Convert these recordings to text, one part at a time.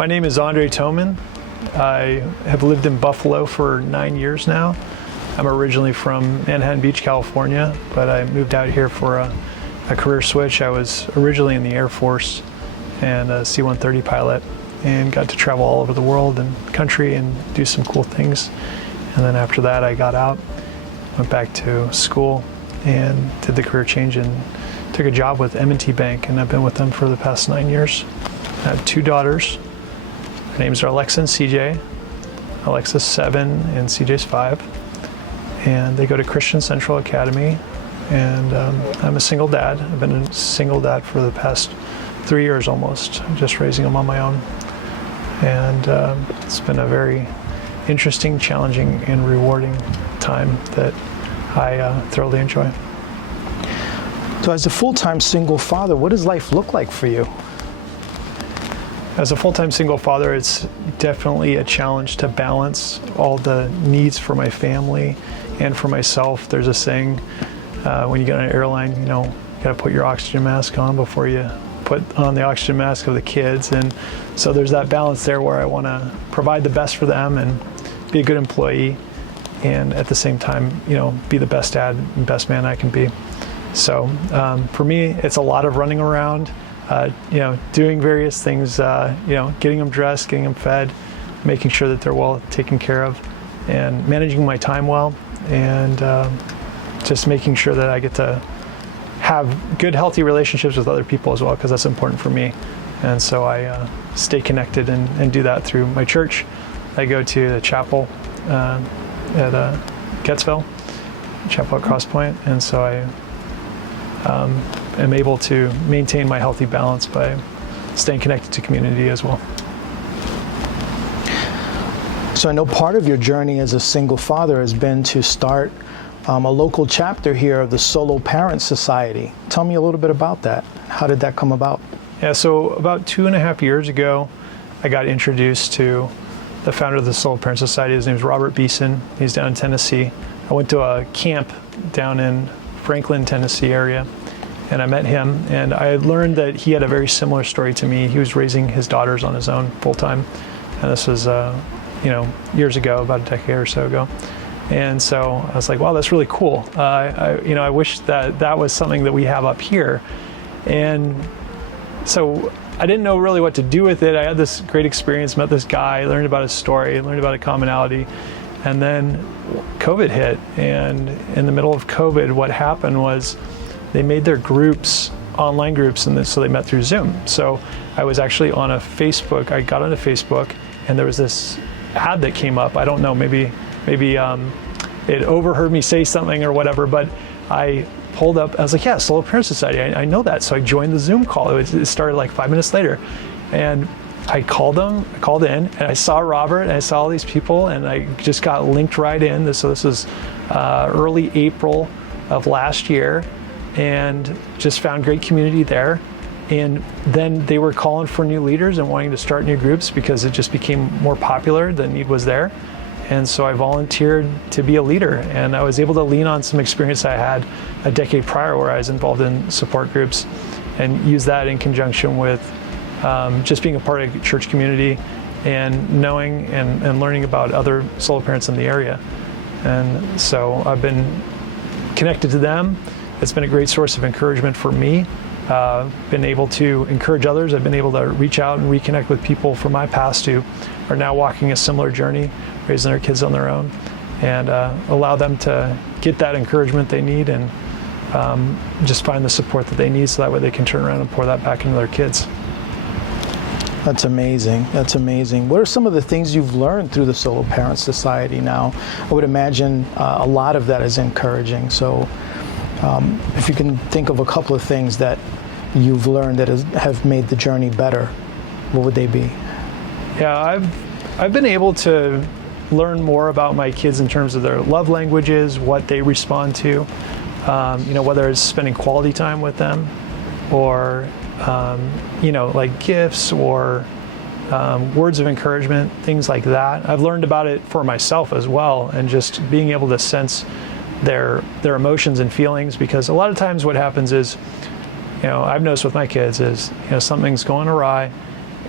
My name is Toman. I have lived in Buffalo for 9 years now. I'm originally from Manhattan Beach, California, but I moved out here for a career switch. I was originally in the Air Force and a C-130 pilot and got to travel all over the world and country and do some cool things. And then after that, I got out, went back to school and did the career change and took a job with M&T Bank, and I've been with them for the past 9 years. I have 2 daughters. Their names are Alexa and CJ. Alexa's 7 and CJ's 5. And they go to Christian Central Academy. And I'm a single dad. I've been a single dad for the past 3 years almost, just raising them on my own. And it's been a very interesting, challenging, and rewarding time that I thoroughly enjoy. So as a full-time single father, what does life look like for you? As a full-time single father, it's definitely a challenge to balance all the needs for my family and for myself. There's a saying, when you get on an airline, you gotta put your oxygen mask on before you put on the oxygen mask of the kids. And so there's that balance there where I wanna provide the best for them and be a good employee, and at the same time, be the best dad and best man I can be. So for me, it's a lot of running around, doing various things, getting them dressed, getting them fed, making sure that they're well taken care of, and managing my time well, and just making sure that I get to have good, healthy relationships with other people as well, because that's important for me. And so I stay connected and do that through my church. I go to the chapel at Gettsville, chapel at Cross Point, and so I am able to maintain my healthy balance by staying connected to community as well. So I know part of your journey as a single father has been to start a local chapter here of the Solo Parent Society. Tell me a little bit about that. How did that come about? Yeah, so about 2.5 years ago, I got introduced to the founder of the Solo Parent Society. His name is Robert Beeson. He's down in Tennessee. I went to a camp down in Franklin, Tennessee area, and I met him, and I learned that he had a very similar story to me. He was raising his daughters on his own full-time, and this was years ago, about a decade or so ago. And so I was like, wow, that's really cool. I wish that was something that we have up here. And so I didn't know really what to do with it. I had this great experience, met this guy, learned about his story, learned about a commonality. And then COVID hit, and in the middle of COVID, what happened was they made their groups, online groups, and so they met through Zoom. So I was actually on a Facebook, I got onto Facebook, and there was this ad that came up. I don't know, maybe it overheard me say something or whatever, but I pulled up, I was like, yeah, Solo Parent Society, I know that. So I joined the Zoom call. It started like 5 minutes later. And I called in, and I saw Robert, and I saw all these people, and I just got linked right in. So this was early April of last year, and just found great community there. And then they were calling for new leaders and wanting to start new groups because it just became more popular, the need was there. And so I volunteered to be a leader, and I was able to lean on some experience I had a decade prior where I was involved in support groups, and use that in conjunction with just being a part of a church community and knowing and learning about other solo parents in the area. And so I've been connected to them. It's been a great source of encouragement for me. Been able to encourage others. I've been able to reach out and reconnect with people from my past who are now walking a similar journey, raising their kids on their own, and allow them to get that encouragement they need and just find the support that they need, so that way they can turn around and pour that back into their kids. That's amazing. That's amazing. What are some of the things you've learned through the Solo Parent Society now? I would imagine a lot of that is encouraging. So if you can think of a couple of things that you've learned that have made the journey better, what would they be? Yeah, I've been able to learn more about my kids in terms of their love languages, what they respond to, whether it's spending quality time with them, or like gifts or words of encouragement, things like that. I've learned about it for myself as well, and just being able to sense their emotions and feelings, because a lot of times what happens is, I've noticed with my kids is, something's going awry,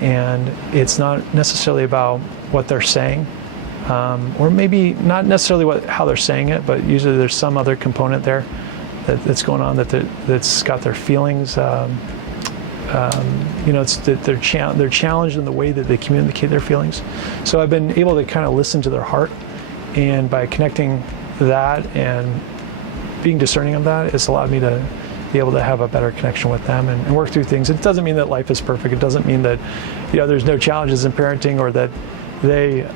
and it's not necessarily about what they're saying, or maybe not necessarily how they're saying it, but usually there's some other component there that's going on that's got their feelings. It's that they're challenged in the way that they communicate their feelings. So I've been able to kind of listen to their heart, and by connecting that and being discerning of that, it's allowed me to be able to have a better connection with them and work through things. It doesn't mean that life is perfect. It doesn't mean that there's no challenges in parenting, or that they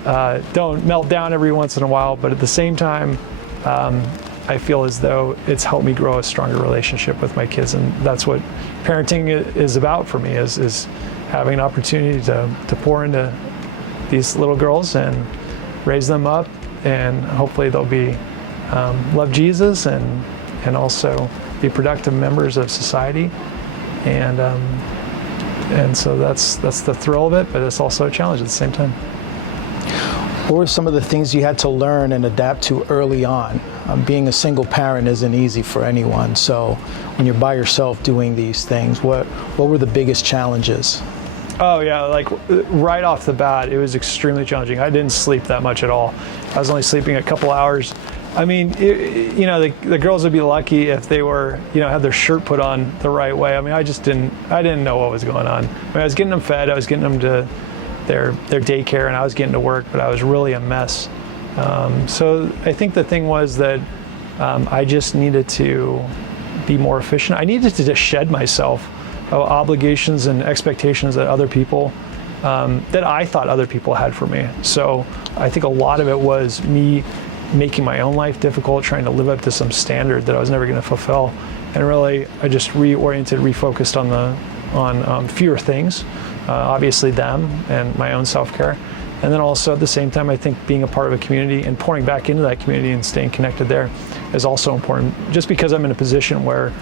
don't melt down every once in a while. But at the same time, I feel as though it's helped me grow a stronger relationship with my kids, and that's what parenting is about for me, is having an opportunity to pour into these little girls and raise them up, and hopefully they'll be love Jesus and also be productive members of society, and so that's the thrill of it, but it's also a challenge at the same time. What were some of the things you had to learn and adapt to early on? Being a single parent isn't easy for anyone, so when you're by yourself doing these things, what were the biggest challenges? Oh yeah, like right off the bat, it was extremely challenging. I didn't sleep that much at all. I was only sleeping a couple hours. I mean, the girls would be lucky if they were, had their shirt put on the right way. I mean, I didn't know what was going on. I mean, I was getting them fed, I was getting them to their daycare, and I was getting to work, but I was really a mess. So I think the thing was that I just needed to be more efficient. I needed to just shed myself of obligations and expectations that other people, that I thought other people had for me. So I think a lot of it was me making my own life difficult, trying to live up to some standard that I was never going to fulfill. And really, I just refocused on fewer things, obviously them and my own self-care. And then also at the same time, I think being a part of a community and pouring back into that community and staying connected there is also important. Just because I'm in a position where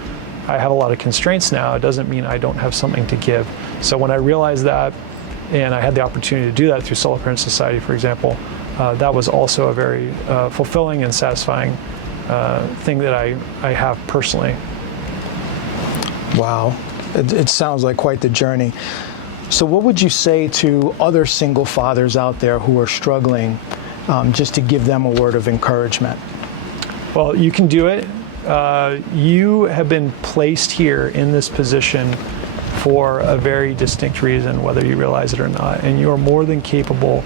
I have a lot of constraints now, it doesn't mean I don't have something to give. So when I realized that, and I had the opportunity to do that through Solo Parent Society, for example, that was also a very fulfilling and satisfying thing that I have personally. Wow, it sounds like quite the journey. So what would you say to other single fathers out there who are struggling, just to give them a word of encouragement? Well, you can do it. You have been placed here in this position for a very distinct reason, whether you realize it or not. And you are more than capable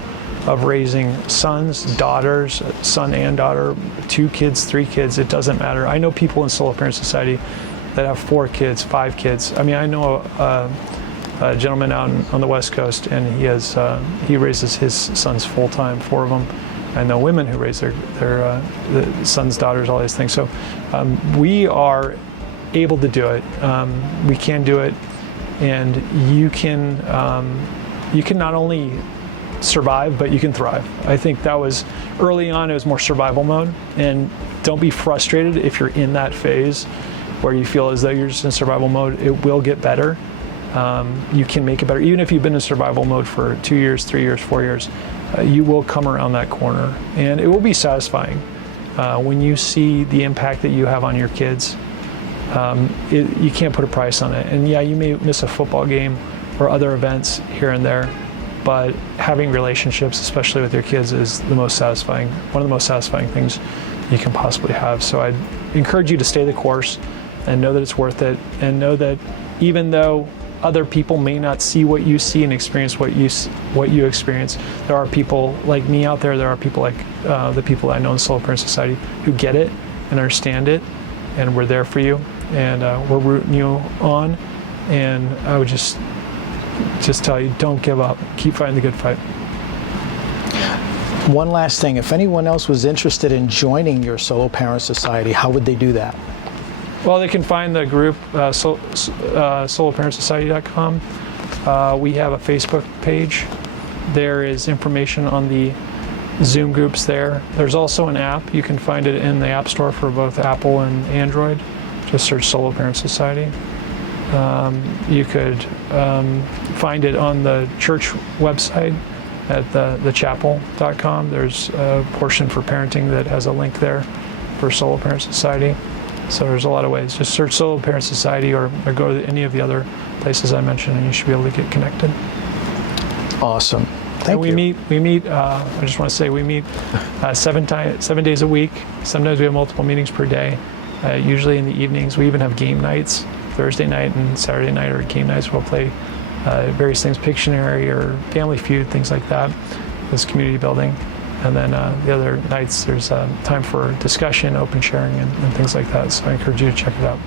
of raising sons, daughters, son and daughter, 2 kids, 3 kids, it doesn't matter. I know people in Solo Parent Society that have 4 kids, 5 kids. I mean, I know a gentleman out on the West Coast, and he raises his sons full-time, 4 of them. I know women who raise their sons, daughters, all these things. So we are able to do it. We can do it, and you can not only survive, but you can thrive. I think that was early on. It was more survival mode, and don't be frustrated if you're in that phase where you feel as though you're just in survival mode. It will get better. You can make it better. Even if you've been in survival mode for 2 years, 3 years, 4 years, you will come around that corner, and it will be satisfying when you see the impact that you have on your kids. You can't put a price on it. And yeah, you may miss a football game or other events here and there, but having relationships, especially with your kids, is one of the most satisfying things you can possibly have. So I'd encourage you to stay the course and know that it's worth it, and know that even though other people may not see what you see and experience what you experience, there are people like me out there. There are people like the people I know in Solo Parent Society who get it and understand it, and we're there for you, and we're rooting you on. And I would just tell you, don't give up. Keep fighting the good fight. One last thing, if anyone else was interested in joining your Solo Parent Society, how would they do that? Well, they can find the group, soloparentsociety.com. We have a Facebook page. There is information on the Zoom groups there. There's also an app. You can find it in the App Store for both Apple and Android. Just search Solo Parent Society. You could find it on the church website at thechapel.com. There's a portion for parenting that has a link there for Solo Parent Society. So there's a lot of ways. Just search Solo Parent Society or go to any of the other places I mentioned, and you should be able to get connected. Awesome. Thank And we you. meet. I just want to say we meet 7 days a week. Sometimes we have multiple meetings per day. Usually in the evenings. We even have game nights. Thursday night and Saturday night are game nights. We'll play various things, Pictionary or Family Feud, things like that. This community building. And then the other nights there's time for discussion, open sharing, and things like that. So I encourage you to check it out.